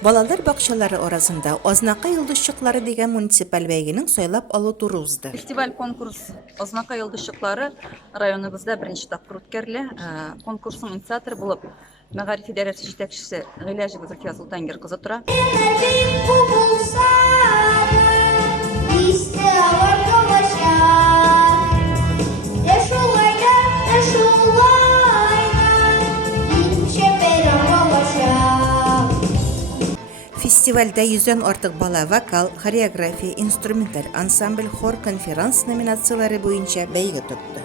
Балалар бакчалары арасында Ознака йолдызчыклары дигән муниципаль бәйгенең сайлап алу туры узды. Фестиваль конкурс Ознака йолдызчыклары районыбызда беренче тапкыр үткәрелә. Конкурсның инициаторы булып Мәгариф идарәсе җитәкчесе Гыйләҗева Зөлфия Султангер кызы тора. Фестивальдә 100дән артык бала вокал, хореография, инструменталь ансамбль, хор, конферанс номинацияләре буенча бәйге тотты.